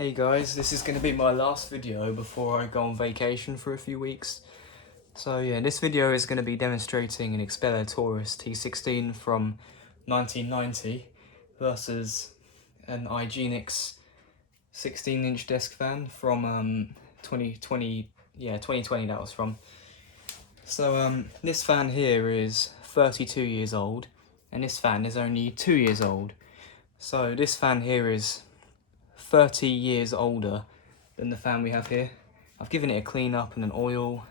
Hey guys, this is going to be my last video before I go on vacation for a few weeks. So yeah, this video is going to be demonstrating an Xpelair Taurus T-16 from 1990 versus an Igenix 16-inch desk fan from 2020 that was from. So this fan here is 32 years old and this fan is only 2 years old. So this fan here is 30 years older than the fan we have here. I've given it a clean up and an oil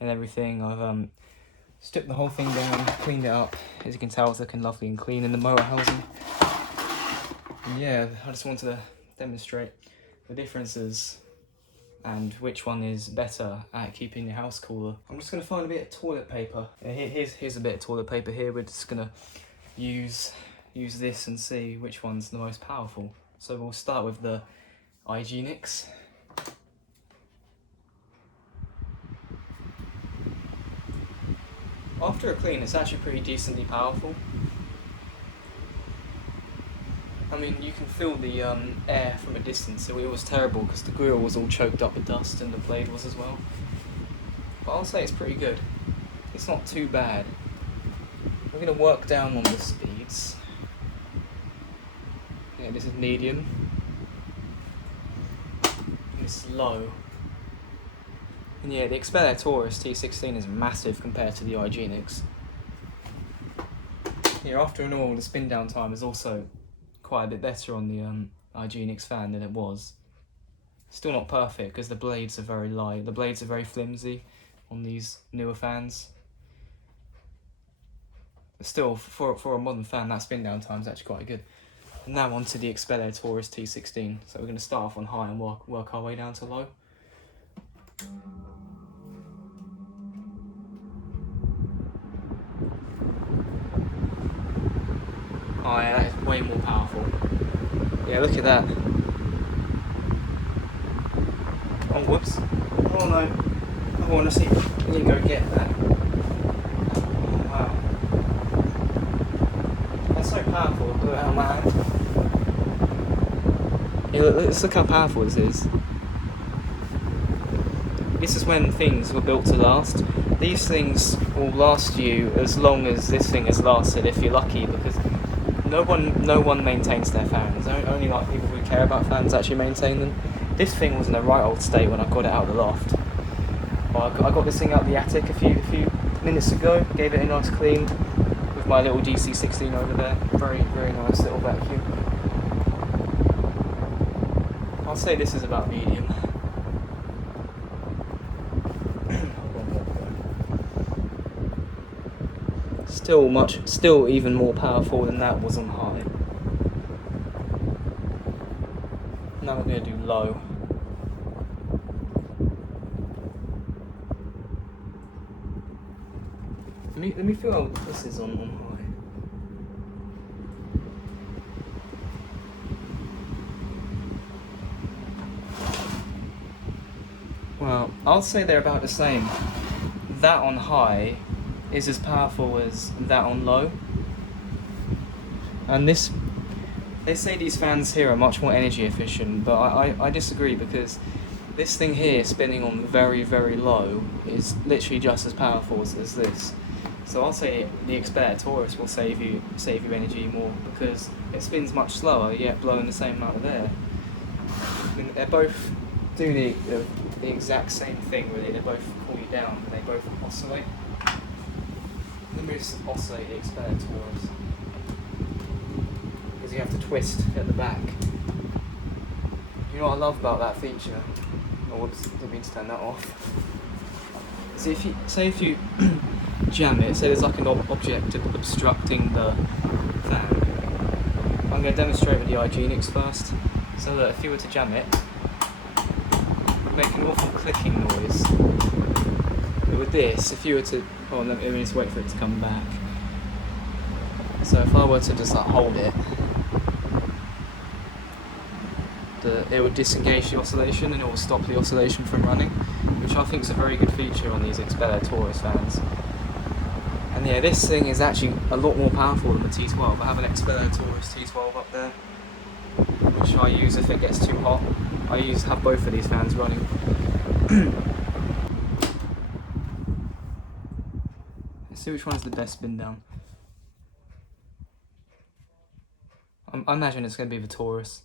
and everything. I've stripped the whole thing down, cleaned it up. As you can tell, it's looking lovely and clean in the motor housing. And yeah, I just wanted to demonstrate the differences and which one is better at keeping your house cooler. I'm just gonna find a bit of toilet paper. Yeah, here's a bit of toilet paper here. We're just gonna use this and see which one's the most powerful. So we'll start with the Igenix. After a clean, it's actually pretty decently powerful. I mean, you can feel the air from a distance. It was terrible because the grill was all choked up with dust and the blade was as well. But I'll say it's pretty good. It's not too bad. We're going to work down on the speeds. Yeah, this is medium. It's low. And yeah, the Xpelair Taurus T-16 is massive compared to the Igenix. Yeah, after an oil, the spin down time is also quite a bit better on the Igenix fan than it was. Still not perfect because the blades are very light. The blades are very flimsy on these newer fans. But still, for a modern fan, that spin down time is actually quite good. Now onto the Xpelair Taurus T-16. So we're going to start off on high and work our way down to low. Oh yeah, that is way more powerful. Yeah, look at that. Oh, whoops. Oh no. I want to see. I need to go get that. Wow. That's so powerful. Look at how my hand. Yeah, let's look how powerful this is. This is when things were built to last. These things will last you as long as this thing has lasted, if you're lucky, because no one maintains their fans. Only like people who care about fans actually maintain them. This thing was in a right old state when I got it out of the loft. Well, I got this thing out of the attic a few minutes ago. Gave it a nice clean with my little DC16 over there. Very nice little vacuum. I'll say this is about medium. Still even more powerful than that was on high. Now we're going to do low. Let me feel how this is on high. Well, I'll say they're about the same. That on high is as powerful as that on low. And they say these fans here are much more energy efficient, but I disagree, because this thing here spinning on very low is literally just as powerful as this. So I'll say the Xpelair Taurus will save you energy more because it spins much slower yet blowing the same amount of air. I mean, they both do the exact same thing really. They both cool you down, but they both oscillate. Let me just oscillate the Xpelair Taurus, because you have to twist at the back. You know what I love about that feature? Oh whoops, didn't mean to turn that off. So if you jam it, say there's like an object obstructing the fan. I'm going to demonstrate with the Igenix first. So that if you were to jam it, it would make an awful clicking noise. But with this, if you were to, let me just wait for it to come back. So if I were to just like hold it, it would disengage the oscillation and it will stop the oscillation from running, which I think is a very good feature on these Xpelair Taurus fans. And yeah, this thing is actually a lot more powerful than the T12. I have an Xpelair Taurus T12 up there, which I use if it gets too hot. I have both of these fans running. Let's see which one's the best spin down. I imagine it's going to be the Taurus.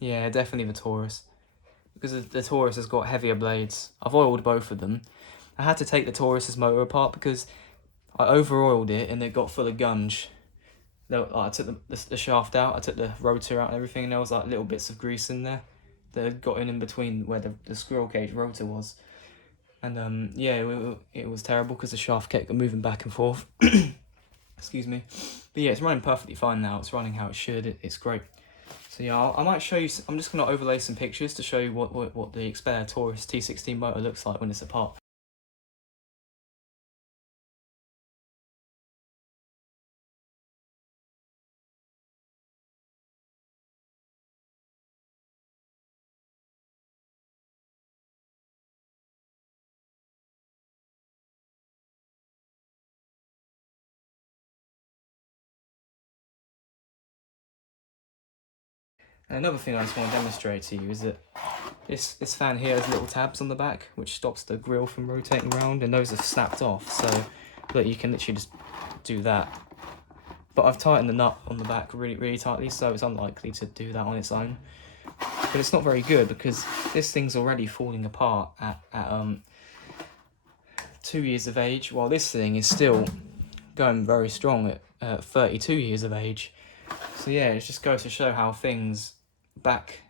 Yeah, definitely the Taurus. Because the Taurus has got heavier blades. I've oiled both of them. I had to take the Taurus's motor apart because I over-oiled it and it got full of gunge. I took the shaft out, I took the rotor out and everything, and there was like little bits of grease in there that had got in between where the squirrel cage rotor was. And yeah, it was terrible because the shaft kept moving back and forth. Excuse me. But yeah, it's running perfectly fine now. It's running how it should. It's great. So yeah, I might show you, I'm just going to overlay some pictures to show you what the Xpelair Taurus T-16 motor looks like when it's apart. And another thing I just want to demonstrate to you is that this fan here has little tabs on the back which stops the grill from rotating around, and those are snapped off, so that you can literally just do that. But I've tightened the nut on the back really tightly, so it's unlikely to do that on its own. But it's not very good because this thing's already falling apart at 2 years of age, while this thing is still going very strong at 32 years of age. So yeah, it just goes to show how things back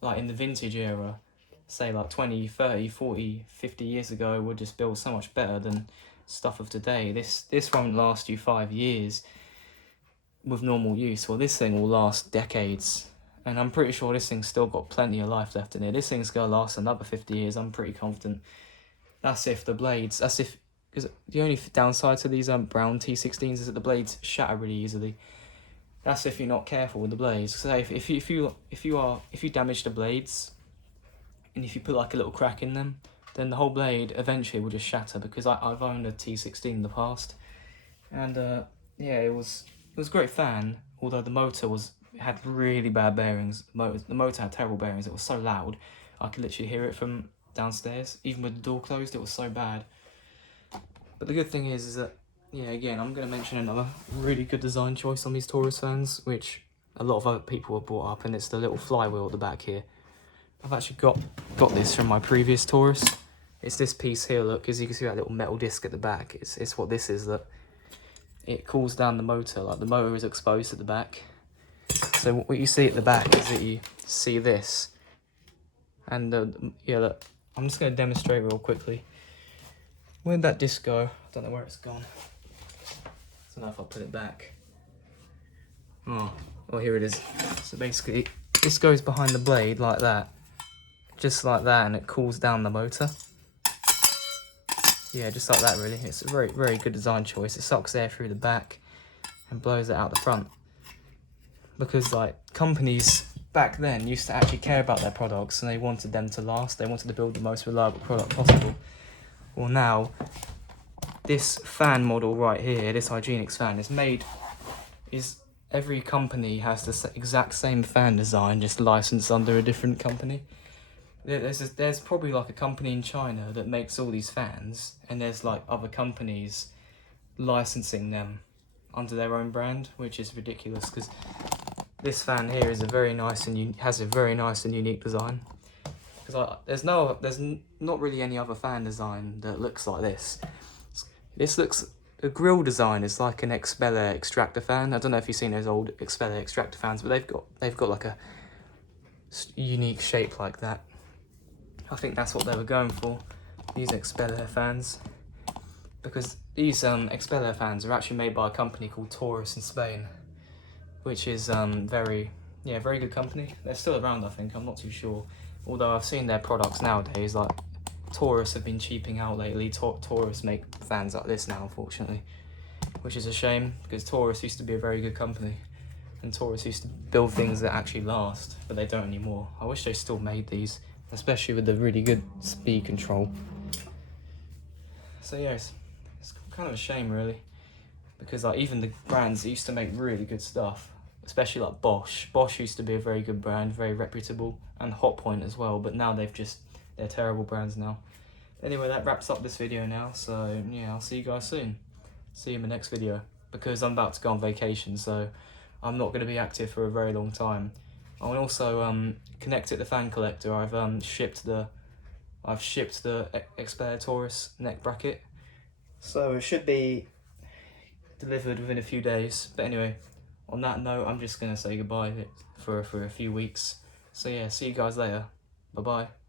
like in the vintage era, say like 20, 30, 40, 50 years ago, were just built so much better than stuff of today. This won't last you 5 years with normal use. Well, this thing will last decades, and I'm pretty sure this thing's still got plenty of life left in it. This thing's gonna last another 50 years, I'm pretty confident. That's if the blades, because the only downside to these brown T-16s is that the blades shatter really easily. That's if you're not careful with the blades. So if you damage the blades, and if you put like a little crack in them, then the whole blade eventually will just shatter. Because I've owned a T-16 in the past, and yeah, it was a great fan. Although the motor had really bad bearings. The motor had terrible bearings. It was so loud, I could literally hear it from downstairs. Even with the door closed, it was so bad. But the good thing is that, yeah, again, I'm going to mention another really good design choice on these Taurus fans, which a lot of other people have brought up, and it's the little flywheel at the back here. I've actually got this from my previous Taurus. It's this piece here, look, as you can see that little metal disc at the back. It's what this is, that it cools down the motor, like the motor is exposed at the back. So what you see at the back is that you see this. And yeah, look, I'm just going to demonstrate real quickly. Where'd that disc go? I don't know where it's gone. I don't know if I'll put it back. Oh, here it is. So basically, this goes behind the blade like that. Just like that, and it cools down the motor. Yeah, just like that really. It's a very good design choice. It sucks air through the back and blows it out the front. Because like companies back then used to actually care about their products, and they wanted them to last. They wanted to build the most reliable product possible. Well, now this fan model right here, this Igenix fan, every company has the exact same fan design, just licensed under a different company. There's probably like a company in China that makes all these fans, and there's like other companies licensing them under their own brand, which is ridiculous because this fan here is has a very nice and unique design. Because there's not really any other fan design that looks like this. The grill design is like an Xpelair extractor fan. I don't know if you've seen those old Xpelair extractor fans, but they've got like a unique shape like that. I think that's what they were going for, these Xpelair fans, because these Xpelair fans are actually made by a company called Taurus in Spain, which is very good company. They're still around, I think. I'm not too sure. Although I've seen their products nowadays, like Taurus have been cheaping out lately. Taurus make fans like this now, unfortunately, which is a shame because Taurus used to be a very good company, and Taurus used to build things that actually last, but they don't anymore. I wish they still made these, especially with the really good speed control. So yeah, it's kind of a shame really, because like even the brands that used to make really good stuff especially like Bosch. Bosch used to be a very good brand, very reputable, and Hotpoint as well, but now they're terrible brands now. Anyway, that wraps up this video now, so yeah, I'll see you guys soon. See you in the next video, because I'm about to go on vacation, so I'm not going to be active for a very long time. I'll also connect it to fan collector. I've shipped the Xpelair Taurus neck bracket, so it should be delivered within a few days. But anyway, on that note, I'm just going to say goodbye for a few weeks. So yeah, see you guys later. Bye bye.